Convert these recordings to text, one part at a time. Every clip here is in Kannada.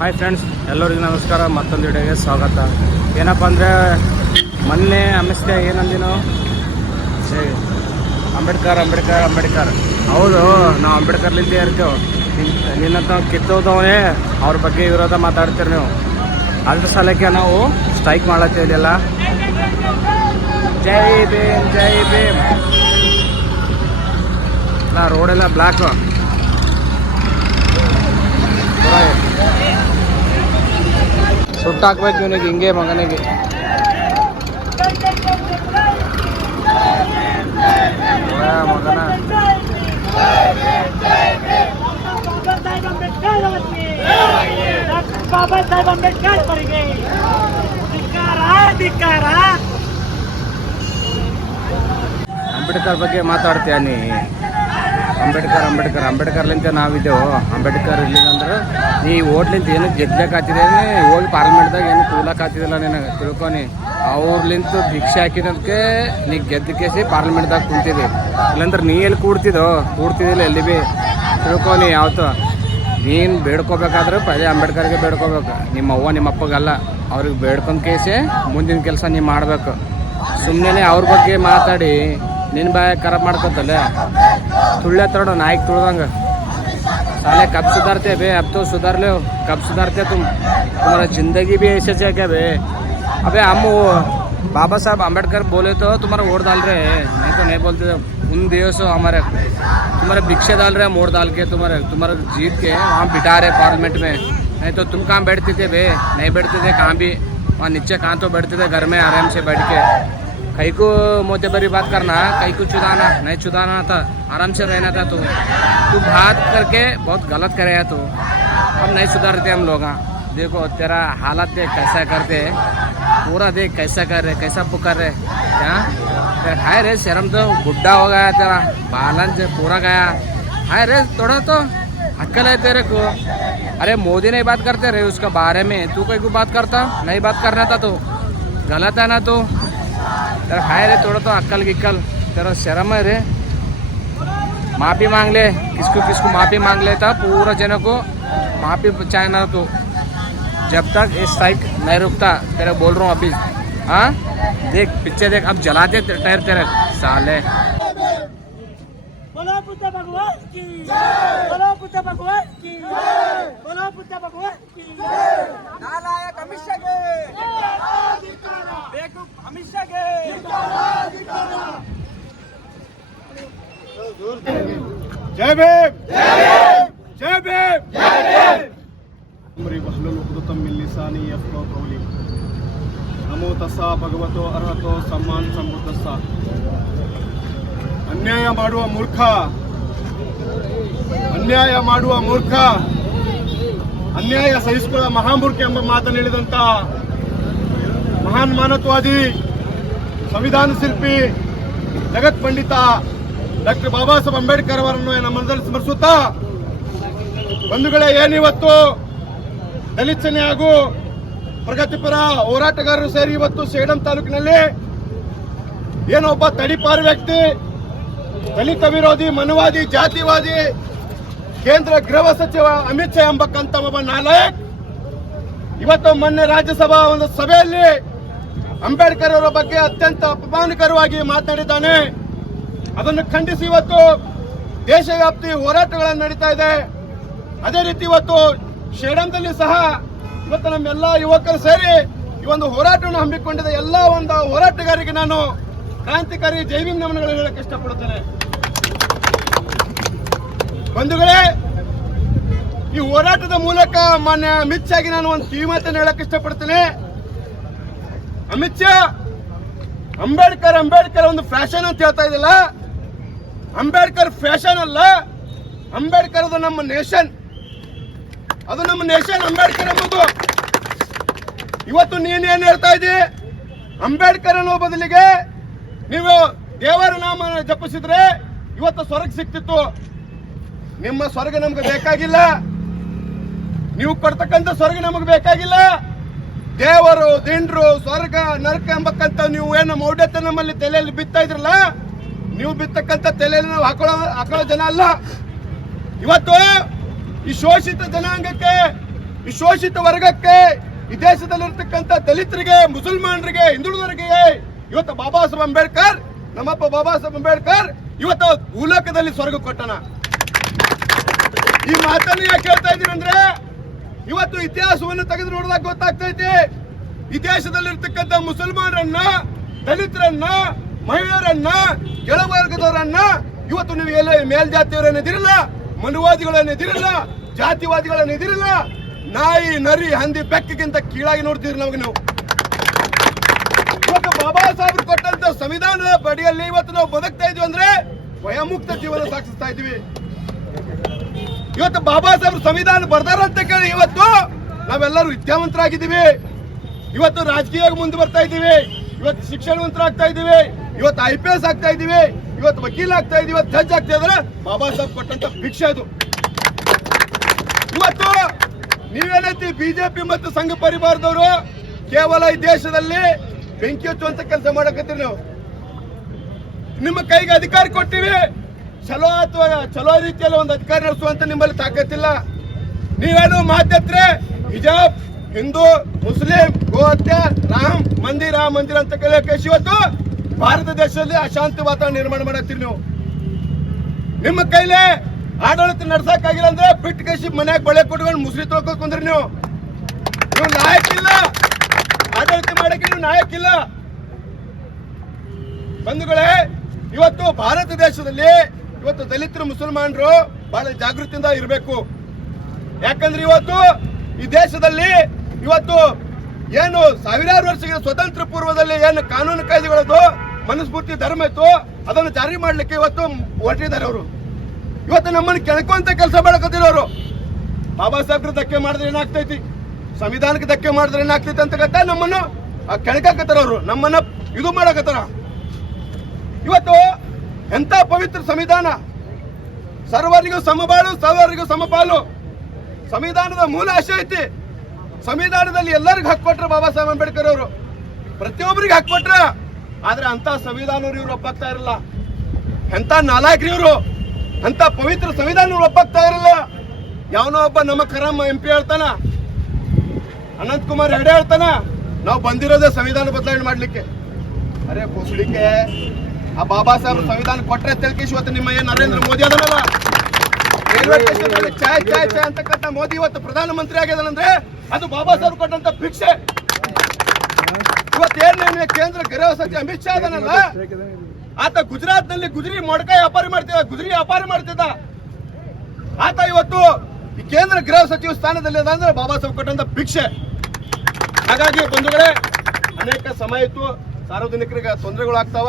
ಹಾಯ್ ಫ್ರೆಂಡ್ಸ್, ಎಲ್ಲರಿಗೂ ನಮಸ್ಕಾರ. ಮತ್ತೊಂದು ವಿಡಿಯೋಗೆ ಸ್ವಾಗತ. ಏನಪ್ಪ ಅಂದರೆ ಮೊನ್ನೆ ಅಮಿಸ್ತೆ ಏನಂದಿ ನಾವು ಅಂಬೇಡ್ಕರ್ ಅಂಬೇಡ್ಕರ್ ಅಂಬೇಡ್ಕರ್. ಹೌದು, ನಾವು ಅಂಬೇಡ್ಕರ್ಲಿಂದ ಇರ್ತೇವೆ. ನಿನ್ನಂತ ಕಿತ್ತೋದವನೇ ಅವ್ರ ಬಗ್ಗೆ ವಿರೋಧ ಮಾತಾಡ್ತೀರಿ ನೀವು. ಅದ್ರ ಸಲಕ್ಕೆ ನಾವು ಸ್ಟ್ರೈಕ್ ಮಾಡತ್ತೀವಿಲ್ಲ. ಜೈ ಭೀಮ್ ಜೈ ಭೀಮ್. ಇಲ್ಲ, ರೋಡೆಲ್ಲ ಬ್ಲಾಕು. ಸುಟ್ಟಾಕ್ಬೇಕು ಇವನಿಗೆ, ಹಿಂಗೆ ಮಗನಿಗೆ. ಮಗನ ಬಾಬಾ ಸಾಹೇಬ್ ಅಂಬೇಡ್ಕರ್ ಅವರಿಗೆ ಧಿಕ್ಕಾರ. ಅಂಬೇಡ್ಕರ್ ಬಗ್ಗೆ ಮಾತಾಡ್ತೀಯ ನೀ? ಅಂಬೇಡ್ಕರ್ಲಿಂತ ನಾವಿದ್ದೆವು. ಅಂಬೇಡ್ಕರ್ ಇರ್ಲಿಲ್ಲ ಅಂದ್ರೆ ನೀ ಓಟ್ಲಿಂತ ಏನು ಗೆದ್ಲಕ್ಕೆ ಆಗ್ತಿದೆ, ಹೋಗಿ ಪಾರ್ಲಿಮೆಂಟ್ದಾಗ ಏನು ಕೂಲಕ್ಕೆ ಆಗ್ತಿದಿಲ್ಲ. ನಿನಗೆ ತಿಳ್ಕೊನಿ, ಅವ್ರಲಿಂತ ಭಿಕ್ಷೆ ಹಾಕಿದಕ್ಕೆ ನೀ ಗೆದ್ದಕೇಸಿ ಪಾರ್ಲಿಮೆಂಟ್ದಾಗ ಕುಂತಿದ್ದಿ. ಇಲ್ಲಾಂದ್ರೆ ನೀ ಎಲ್ಲಿ ಕೂಡ್ತಿದ್ದಿಲ್ಲ ಎಲ್ಲಿ ಭೀ. ತಿಳ್ಕೊನಿ, ಯಾವತ್ತು ನೀನು ಬೇಡ್ಕೋಬೇಕಾದ್ರೆ ಪದೇ ಅಂಬೇಡ್ಕರ್ಗೆ ಬೇಡ್ಕೋಬೇಕು. ನಿಮ್ಮ ಅವ್ವ ನಿಮ್ಮ ಅಪ್ಪಗಲ್ಲ, ಅವ್ರಿಗೆ ಬೇಡ್ಕೊಂಡು ಕೇಸಿ ಮುಂದಿನ ಕೆಲಸ ನೀವು ಮಾಡಬೇಕು. ಸುಮ್ಮನೆ ಅವ್ರ ಬಗ್ಗೆ ಮಾತಾಡಿ ನಿನ್ನ ಬಾಯ ಖರಾಬ್ ಮಾಡ್ಕೊತಲ್ಲ. तुड़े तोड़ो नाइक तुड़दंग साले कब सुधरते बे? अब तो सुधर लो, कब सुधरते तुम? तुम्हारा ज़िंदगी भी ऐसे है क्या बे? अबे हम वो बाबा साहब अंबेडकर बोले तो तुम्हारा वोट डाल रहे हैं, नहीं तो नहीं बोलते। उन दिवस हमारे तुम्हारे भिक्षे डाल रहे हैं, वोट डाल के तुम्हारा जीत के वहाँ बिठा रहे पार्लियामेंट में। नहीं तो तुम कहाँ बैठते थे बे? नहीं बैठते थे कहाँ भी, वहाँ नीचे कहाँ तो बैठते थे, घर में आराम से बैठ के। कहीं को मोतेबरी बात करना, कहीं को चुदाना नहीं चुदाना था, आराम से रहना था। तू बात करके बहुत गलत करे है तू। हम नहीं सुधरते हम लोग। देखो तेरा हालत देख कैसा करते, पूरा देख कैसा कर रहे, कैसा पुकार रहे। क्या फिर हाय रे, शर्म तो बुढ़ा हो गया तेरा, बालन से पूरा गया। हाय रे, थोड़ा तो अक्ल है तेरे को। अरे मोदी नहीं बात करते रहे उसका बारे में, तू कहीं को बात करता? नहीं बात करना था तो गलत है ना तू। तेरा हाय रे, थोड़ा तो अक्ल गिक्कल, तेरा शर्म है रे। माफ़ी मांग ले, किसको माफ़ी मांग लेता, पूरा जनों को माफ़ी चाहना तू। जब तक ये स्ट्राइक नहीं रुकता, तेरे बोल रहा हूँ अभी। हाँ देख पीछे देख, अब जलाते टायर तेरे साले। बोलो बुद्ध भगवान की, बोलो बुद्ध भगवान की, बोलो बुद्ध भगवान की। नालायक अमित शाह के, बेवकूफ अमित शाह के। जय भीम जय भीम जय भीम। अमरी वहलुल उक़दतम मिन लिसानी यफ़क़हू क़ौली। नमो तस्सा भगवतो अरहतो सम्मान संबुद्धस्सा। ಅನ್ಯಾಯ ಮಾಡುವ ಮೂರ್ಖ, ಅನ್ಯಾಯ ಸಹಿಸಿಕೊಳ್ಳುವ ಮಹಾಮೂರ್ಖ ಎಂಬ ಮಾತನ್ನು ಹೇಳಿದಂತ ಮಹಾನ್ ಮಾನವತಾವಾದಿ, ಸಂವಿಧಾನ ಶಿಲ್ಪಿ, ಜಗತ್ ಪಂಡಿತ ಡಾಕ್ಟರ್ ಬಾಬಾ ಸಾಹೇಬ್ ಅಂಬೇಡ್ಕರ್ ಅವರನ್ನು ನಮ್ಮ ಮನದಲ್ಲಿ ಸ್ಮರಿಸುತ್ತಾ, ಬಂಧುಗಳೇ, ಏನಿವತ್ತು ದಲಿತ ಸೇನೆ ಹಾಗೂ ಪ್ರಗತಿಪರ ಹೋರಾಟಗಾರರು ಸೇರಿ ಇವತ್ತು ಸೇಡಂ ತಾಲೂಕಿನಲ್ಲಿ ಏನೊಬ್ಬ ತಡಿಪಾರು ವ್ಯಕ್ತಿ, ದಲಿತ ವಿರೋಧಿ, ಮನುವಾದಿ, ಜಾತಿವಾದಿ, ಕೇಂದ್ರ ಗೃಹ ಸಚಿವ ಅಮಿತ್ ಶಾ ಎಂಬಕ್ಕಂತ ಒಬ್ಬ ನಾಲಾಯಕ್ ಇವತ್ತು ಮೊನ್ನೆ ರಾಜ್ಯಸಭಾ ಒಂದು ಸಭೆಯಲ್ಲಿ ಅಂಬೇಡ್ಕರ್ ಅವರ ಬಗ್ಗೆ ಅತ್ಯಂತ ಅಪಮಾನಕರವಾಗಿ ಮಾತನಾಡಿದ್ದಾನೆ. ಅದನ್ನು ಖಂಡಿಸಿ ಇವತ್ತು ದೇಶವ್ಯಾಪ್ತಿ ಹೋರಾಟಗಳನ್ನು ನಡೀತಾ ಇದೆ. ಅದೇ ರೀತಿ ಇವತ್ತು ಶೇಡಂದಲ್ಲಿ ಸಹ ಇವತ್ತು ನಮ್ಮೆಲ್ಲ ಯುವಕರು ಸೇರಿ ಈ ಒಂದು ಹೋರಾಟವನ್ನು ಹಮ್ಮಿಕೊಂಡಿದ್ದ ಎಲ್ಲ ಒಂದು ಹೋರಾಟಗಾರರಿಗೆ ನಾನು ಕ್ರಾಂತಿಕಾರಿ ಜೈ ಭೀಮ್ ನಮನಗಳನ್ನು ಹೇಳಕ್ಕೆ ಇಷ್ಟಪಡುತ್ತೇನೆ. ಬಂಧುಗಳೇ, ಈ ಹೋರಾಟದ ಮೂಲಕ ಮಾನ್ಯ ಅಮಿತ್ ಶಾಗೆ ನಾನು ಒಂದು ಕಿವಿ ಮಾತನ್ನು ಹೇಳಕ್ಕೆ ಇಷ್ಟಪಡ್ತೇನೆ. ಅಮಿತ್ ಶಾ, ಅಂಬೇಡ್ಕರ್ ಒಂದು ಫ್ಯಾಷನ್ ಅಂತ ಹೇಳ್ತಾ ಇದ್ದಿಲ್ಲ. ಅಂಬೇಡ್ಕರ್ ಫ್ಯಾಷನ್ ಅಲ್ಲ, ಅಂಬೇಡ್ಕರ್ ಅದು ನಮ್ಮ ನೇಷನ್, ಅಂಬೇಡ್ಕರ್ ಎಂಬುದು. ಇವತ್ತು ನೀನೇನು ಹೇಳ್ತಾ ಇದ್ದೀ? ಅಂಬೇಡ್ಕರ್ ಅನ್ನೋ ಬದಲಿಗೆ ನೀವು ದೇವರ ನಾಮ ಜಪಿಸಿದ್ರೆ ಇವತ್ತು ಸ್ವರ್ಗ ಸಿಕ್ತಿತ್ತು. ನಿಮ್ಮ ಸ್ವರ್ಗ ನಮ್ಗೆ ಬೇಕಾಗಿಲ್ಲ, ನೀವು ಕೊಡ್ತಕ್ಕಂಥ ಸ್ವರ್ಗ ನಮಗೆ ಬೇಕಾಗಿಲ್ಲ. ದೇವರು, ದಿಂಡ್ರು, ಸ್ವರ್ಗ, ನರಕ ಎಂಬಕ್ಕಂತ ನೀವು ಏನು ಮೌಢ್ಯತೆ ನಮ್ಮಲ್ಲಿ ತಲೆಯಲ್ಲಿ ಬಿತ್ತಾ ಇದ್ರಲ್ಲ, ನೀವು ಬಿತ್ತಕ್ಕಂಥ ತಲೆಯಲ್ಲಿ ನಾವು ಹಾಕೊಳ್ಳೋ ಜನ ಅಲ್ಲ. ಇವತ್ತು ಈ ಶೋಷಿತ ಜನಾಂಗಕ್ಕೆ ಈ ಶೋಷಿತ ವರ್ಗಕ್ಕೆ, ಈ ದೇಶದಲ್ಲಿರ್ತಕ್ಕಂಥ ದಲಿತರಿಗೆ, ಮುಸಲ್ಮಾನರಿಗೆ, ಹಿಂದುಳಿದವರಿಗೆ ಇವತ್ತು ಬಾಬಾ ಸಾಹೇಬ್ ಅಂಬೇಡ್ಕರ್, ನಮ್ಮಪ್ಪ ಬಾಬಾ ಸಾಹೇಬ್ ಅಂಬೇಡ್ಕರ್ ಇವತ್ತು ಭೂಲೋಕದಲ್ಲಿ ಸ್ವರ್ಗ ಕೊಟ್ಟನ. ಈ ಮಾತನ್ನು ಯಾಕೆ ಹೇಳ್ತಾ ಇದ್ದೀನಿ ಅಂದ್ರೆ, ಇವತ್ತು ಇತಿಹಾಸವನ್ನು ತೆಗೆದು ನೋಡಿದಾಗ ಗೊತ್ತಾಗ್ತೈತಿ, ಈ ದೇಶದಲ್ಲಿರ್ತಕ್ಕಂಥ ಮುಸಲ್ಮಾನರನ್ನ, ದಲಿತರನ್ನ, ಮಹಿಳೆಯರನ್ನ, ಕೆಳವರ್ಗದವರನ್ನ ಇವತ್ತು ನೀವು ಎಲ್ಲ ಮೇಲ್ಜಾತಿಯವರನ್ನೆದಿರಲ್ಲ, ಮನುವಾದಿಗಳನ್ನೆದಿರಲ್ಲ, ಜಾತಿವಾದಿಗಳನ್ನೆದಿರಲ್ಲ, ನಾಯಿ, ನರಿ, ಹಂದಿ, ಬೆಕ್ಕಿಗಿಂತ ಕೀಳಾಗಿ ನೋಡ್ತಿದ್ರಿ ನಮಗೆ ನಾವು. ಇವತ್ತು ಬಾಬಾ ಸಾಹೇಬರು ಕೊಟ್ಟಂತ ಸಂವಿಧಾನದ ಬಡಿಯಲ್ಲಿ ಇವತ್ತು ನಾವು ಬದುಕ್ತಾ ಇದೀವಿ ಅಂದ್ರೆ ಭಯಮುಕ್ತ ಜೀವನ ಸಾಗಿಸ್ತಾ ಇದೀವಿ. ಇವತ್ತು ಬಾಬಾ ಸಾಹೇಬರು ಸಂವಿಧಾನ ಬರ್ದಾರ ಅಂತ ಕೇಳಿ ಇವತ್ತು ನಾವೆಲ್ಲರೂ ವಿದ್ಯಾವಂತರಾಗಿದ್ದೀವಿ. ಇವತ್ತು ರಾಜಕೀಯವಾಗಿ ಮುಂದೆ ಬರ್ತಾ ಇದ್ದೀವಿ, ಇವತ್ತು ಶಿಕ್ಷಣವಂತರಾಗ್ತಾ ಇದ್ದೀವಿ, ಇವತ್ತು IPS ಆಗ್ತಾ ಇದ್ದೀವಿ, ಇವತ್ತು ವಕೀಲ ಆಗ್ತಾ ಇದೀವಿ, ಇವತ್ತು ಜಡ್ಜ್ ಆಗ್ತಾ ಇದ್ರೆ ಬಾಬಾ ಸಾಹೇಬ್ ಕೊಟ್ಟಂತ ಭಿಕ್ಷೆ ಅದು. ಇವತ್ತು ನೀವೇನೈತಿ ಬಿಜೆಪಿ ಮತ್ತು ಸಂಘ ಪರಿವಾರದವರು ಕೇವಲ ಈ ದೇಶದಲ್ಲಿ ಬೆಂಕಿ ಹಚ್ಚುವಂತ ಕೆಲಸ ಮಾಡಕತ್ತೀರಿ. ನಾವು ನಿಮ್ಮ ಕೈಗೆ ಅಧಿಕಾರ ಕೊಟ್ಟಿವಿ, ಚಲೋ ಅಥವಾ ಚಲೋ ರೀತಿಯಲ್ಲಿ ಒಂದು ಅಧಿಕಾರ ನಡೆಸುವಂತ ನಿಮ್ಮಲ್ಲಿ ತಾಕತ್ತಿಲ್ಲ. ನೀವೇನು ಮಾತಾಡ್ರೆ ಹಿಜಾಬ್, ಹಿಂದೂ, ಮುಸ್ಲಿಂ, ಗೋಹತ್ಯೆ, ರಾಮ ಮಂದಿರ ಅಂತ ಕೇಳಕ್ಕೆ ಇವತ್ತು ಭಾರತ ದೇಶದಲ್ಲಿ ಅಶಾಂತಿ ವಾತಾವರಣ ನಿರ್ಮಾಣ ಮಾಡತ್ತೀರಿ. ನೀವು ನಿಮ್ಮ ಕೈಲೇ ಆಡಳಿತ ನಡ್ಸಕ್ಕಾಗಿಲ್ಲ ಅಂದ್ರೆ ಬಿಟ್ಟು ಕಸಿ ಮನ್ಯಾಗ ಬಳೆ ಕೊಟ್ಕೊಂಡು ಮುಸ್ಲಿ ತೊಳ್ಕೊಂಡ್ ಕುಂದ್ರಿ. ನೀವು ನಾಯಕಿಲ್ಲ, ಆಡಳಿತ ಮಾಡಕ್ಕೆ ನೀವು ನಾಯಕಿಲ್ಲ. ಬಂಧುಗಳೇ, ಇವತ್ತು ಭಾರತ ದೇಶದಲ್ಲಿ ಇವತ್ತು ದಲಿತರು, ಮುಸಲ್ಮಾನರು ಬಹಳ ಜಾಗೃತಿಯಿಂದ ಇರಬೇಕು. ಯಾಕಂದ್ರೆ ಇವತ್ತು ಈ ದೇಶದಲ್ಲಿ ಇವತ್ತು ಏನು ಸಾವಿರಾರು ವರ್ಷಗಳ ಸ್ವತಂತ್ರ ಪೂರ್ವದಲ್ಲಿ ಏನು ಕಾನೂನು ಕಾಯ್ದೆಗಳದು ಮನುಸ್ಫೂರ್ತಿ ಧರ್ಮ ಇತ್ತು, ಅದನ್ನು ಜಾರಿ ಮಾಡ್ಲಿಕ್ಕೆ ಇವತ್ತು ಹೊರಟಿದ್ದಾರೆ ಅವರು. ಇವತ್ತು ನಮ್ಮನ್ನು ಕೆಳಕುವಂತ ಕೆಲಸ ಮಾಡಕತ್ತಿರೋರು. ಬಾಬಾ ಸಾಹೇಬ್ರು ಧಕ್ಕೆ ಮಾಡಿದ್ರೆ ಏನಾಗ್ತೈತಿ, ಸಂವಿಧಾನಕ್ಕೆ ಧಕ್ಕೆ ಮಾಡಿದ್ರೆ ಏನಾಗ್ತೈತಿ ಅಂತ ಗೊತ್ತಾ, ನಮ್ಮನ್ನು ಕೆಳಕಾಕತ್ತಾರ ಅವರು, ನಮ್ಮನ್ನ ಇದು ಮಾಡಕತ್ತಾರ. ಇವತ್ತು ಎಂತ ಪವಿತ್ರ ಸಂವಿಧಾನ, ಸರ್ವರಿಗೂ ಸಮಬಾಳು, ಸರ್ವರಿಗೂ ಸಮಪಾಲು ಸಂವಿಧಾನದ ಮೂಲ ಆಶಯ ಐತಿ. ಸಂವಿಧಾನದಲ್ಲಿ ಎಲ್ಲರಿಗೂ ಹಕ್ಕು ಕೊಟ್ರ ಬಾಬಾ ಸಾಹೇಬ್ ಅಂಬೇಡ್ಕರ್ ಅವರು, ಪ್ರತಿಯೊಬ್ಬರಿಗೆ ಹಕ್ಕು ಕೊಟ್ರ. ಆದ್ರೆ ಅಂತ ಸಂವಿಧಾನವ್ರು ಇವ್ರು ಒಪ್ಪಾಗ್ತಾ ಇರಲ್ಲ. ಎಂತ ನಾಲಾಯಕ್ರಿ ಇವರು, ಅಂತ ಪವಿತ್ರ ಸಂವಿಧಾನ ಒಪ್ಪಾಗ್ತಾ ಇರಲ್ಲ. ಯಾವನೋ ಒಬ್ಬ ನಮ್ಮ ಕರಮ್ MP ಹೇಳ್ತಾನ, ಅನಂತ್ ಕುಮಾರ್ ಹೆಗಡೆ ಹೇಳ್ತಾನ, ನಾವು ಬಂದಿರೋದೇ ಸಂವಿಧಾನ ಬದಲಾವಣೆ ಮಾಡ್ಲಿಕ್ಕೆ. ಅರೆ ಬೋಸ್ಲಿಕ್ಕೆ, ಆ ಬಾಬಾ ಸಾಹೇಬ್ ಸಂವಿಧಾನ ಕೊಟ್ರೆ ತಿಳ್ಕಿಸಿ ಇವತ್ತು ನಿಮ್ಮ ಏನ್ ನರೇಂದ್ರ ಮೋದಿ ಅದನ್ನಲ್ಲ, ರೈಲ್ವೆ ಸ್ಟೇಷನ್ ಚಾಯ್ ಚಾಯ್ ಚಾಯ್ ಅಂತಕ್ಕಂಥ ಮೋದಿ ಇವತ್ತು ಪ್ರಧಾನಮಂತ್ರಿ ಆಗಿದಾನಂದ್ರೆ ಅದು ಬಾಬಾ ಸಾಹೇಬ್ ಕೊಟ್ಟಂತ ಭಿಕ್ಷೆ. ಇವತ್ತೇನ್ ಕೇಂದ್ರ ಗೃಹ ಸಚಿವ ಅಮಿತ್ ಶಾ ಅದನ್ನಲ್ಲ, ಆತ ಗುಜರಾತ್ ನಲ್ಲಿ ಗುಜರಿ ಮೊಡಕಾಯಿ ವ್ಯಾಪಾರಿ ಮಾಡ್ತಿದ್ದ. ಆತ ಇವತ್ತು ಈ ಕೇಂದ್ರ ಗೃಹ ಸಚಿವ ಸ್ಥಾನದಲ್ಲಿ ಅಂದ್ರೆ ಬಾಬಾ ಸಾಹೇಬ್ ಕೊಟ್ಟಂತ ಭಿಕ್ಷೆ. ಹಾಗಾಗಿ ಬಂಧುಗಳೇ, ಅನೇಕ ಸಮಯ ಇತ್ತು, ಸಾರ್ವಜನಿಕರಿಗೆ ತೊಂದರೆಗಳು ಆಗ್ತಾವ.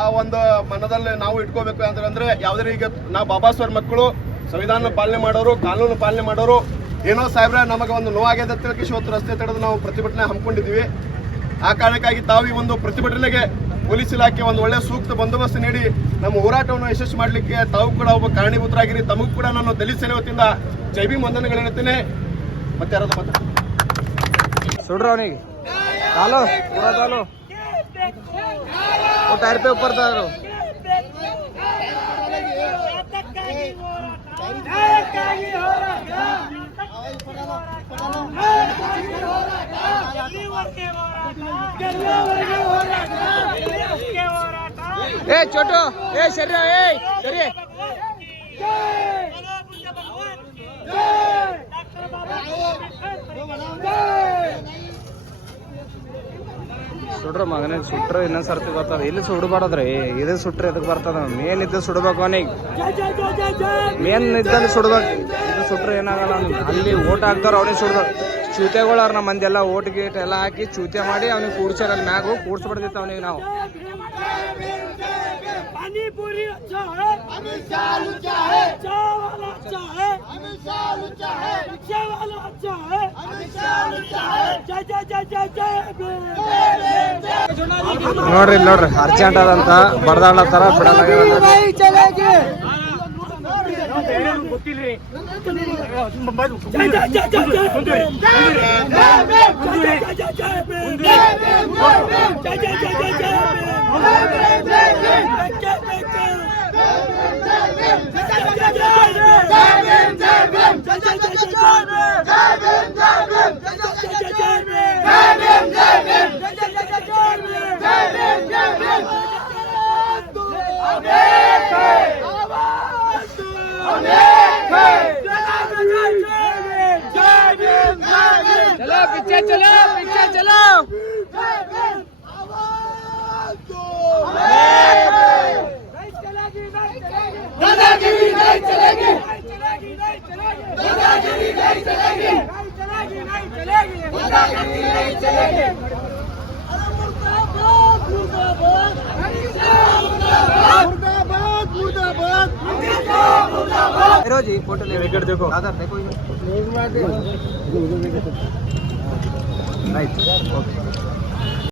ಆ ಒಂದು ಮನದಲ್ಲಿ ನಾವು ಇಟ್ಕೋಬೇಕು ಅಂದ್ರೆ ಯಾವ್ದಾರ ಈಗ ನಾವು ಬಾಬಾ ಸಾಹೇಬ್ ಮಕ್ಕಳು, ಸಂವಿಧಾನ ಪಾಲನೆ ಮಾಡೋರು, ಕಾನೂನು ಪಾಲನೆ ಮಾಡೋರು, ಏನೋ ಸಾಹೇಬ್ರ ನಮಗೆ ಒಂದು ನೋವಾಗಿದೆ ಅಂತ ತಿಳ್ಕಿಸಿ ಇವತ್ತು ರಸ್ತೆ ತಡೆದು ನಾವು ಪ್ರತಿಭಟನೆ ಹಮ್ಮಿಕೊಂಡಿದ್ದೀವಿ. ಆ ಕಾರಣಕ್ಕಾಗಿ ತಾವು ಈ ಒಂದು ಪ್ರತಿಭಟನೆಗೆ ಪೊಲೀಸ್ ಇಲಾಖೆ ಒಂದು ಒಳ್ಳೆ ಸೂಕ್ತ ಬಂದೋಬಸ್ತ್ ನೀಡಿ ನಮ್ಮ ಹೋರಾಟವನ್ನು ಯಶಸ್ವಿ ಮಾಡಲಿಕ್ಕೆ ತಾವು ಕೂಡ ಒಬ್ಬ ಕಾರಣೀಭೂತರಾಗಿರಿ. ತಮಗೂ ಕೂಡ ನಾನು ದಲಿತ ಸೇನೆ ವತಿಯಿಂದ ಜೈ ಭೀಮ್ ವಂದನೆಗಳು ಹೇಳ್ತೇನೆ. ಮತ್ತೆ ಯಾರಾದ್ರೂ ಮಾತಾಡ್ತೀನಿ सुन रहा नहीं डालो पूरा डालो वो टायर पे ऊपर डालो ए छोटो ए शरीर ए शरीर ಸುಡ್ರ ಮಗನೇ ಸುಟ್ರ ಇನ್ನೊಂದ್ ಸರ್ತಿ ಬರ್ತದ. ಇಲ್ಲಿ ಸುಡಬಾರದ್ರಿ, ಇದು ಸುಟ್ರೆ ಎದಕ್ ಬರ್ತದ? ಮೇನ್ ಇದ್ದ ಸುಡ್ಬೇಕು, ಅವನಿಗೆ ಮೇನ್ ಇದ್ದಲ್ಲಿ ಸುಡ್ಬೇಕು. ಇದು ಸುಟ್ರೆ ಏನಾಗಲ್ಲ. ಅಲ್ಲಿ ಓಟ್ ಹಾಕ್ತಾರ, ಅವನಿಗೆ ಸುಡ್ಬೇಕು. ಚೂತೆಗಳವ್ರ ನಮ್ಮ ಮಂದಿ ಎಲ್ಲ ಓಟ್ ಗೀಟ್ ಎಲ್ಲ ಹಾಕಿ ಚೂತೆ ಮಾಡಿ ಅವ್ನಿಗೆ ಕೂಡ್ಸಾರ. ಅಲ್ಲಿ ಮ್ಯಾಗ ಹೋಗಿ ಕೂಡ್ಸ್ಬಿಡ್ತಿತ್ತು ಅವನಿಗೆ. ನಾವು पानीपुरी अच्छा है, अमित शाह लुच्चा है, चावल अच्छा है, अमित शाह लुच्चा है, रिक्शा वाला अच्छा है, अमित शाह लुच्चा है, जय जय जय जय जय ನೋಡ್ರಿ ನೋಡ್ರಿ ಅರ್ಜೆಂಟ್ ಅದಂತ ಬಡದಾಡ್ಲತ್ತಾರ, ಬಿಡಲ್ಲ. चलेगी जय चलो पीछे चलो पीछे चलो दादागिरी नहीं चलेगी, दादागिरी नहीं चलेगी, दादागिरी नहीं चलेगी। मुर्दाबाद मुर्दाबाद मुर्दाबाद। रोजी फोटो ले टिकट देखो दादा देखो राइट ओके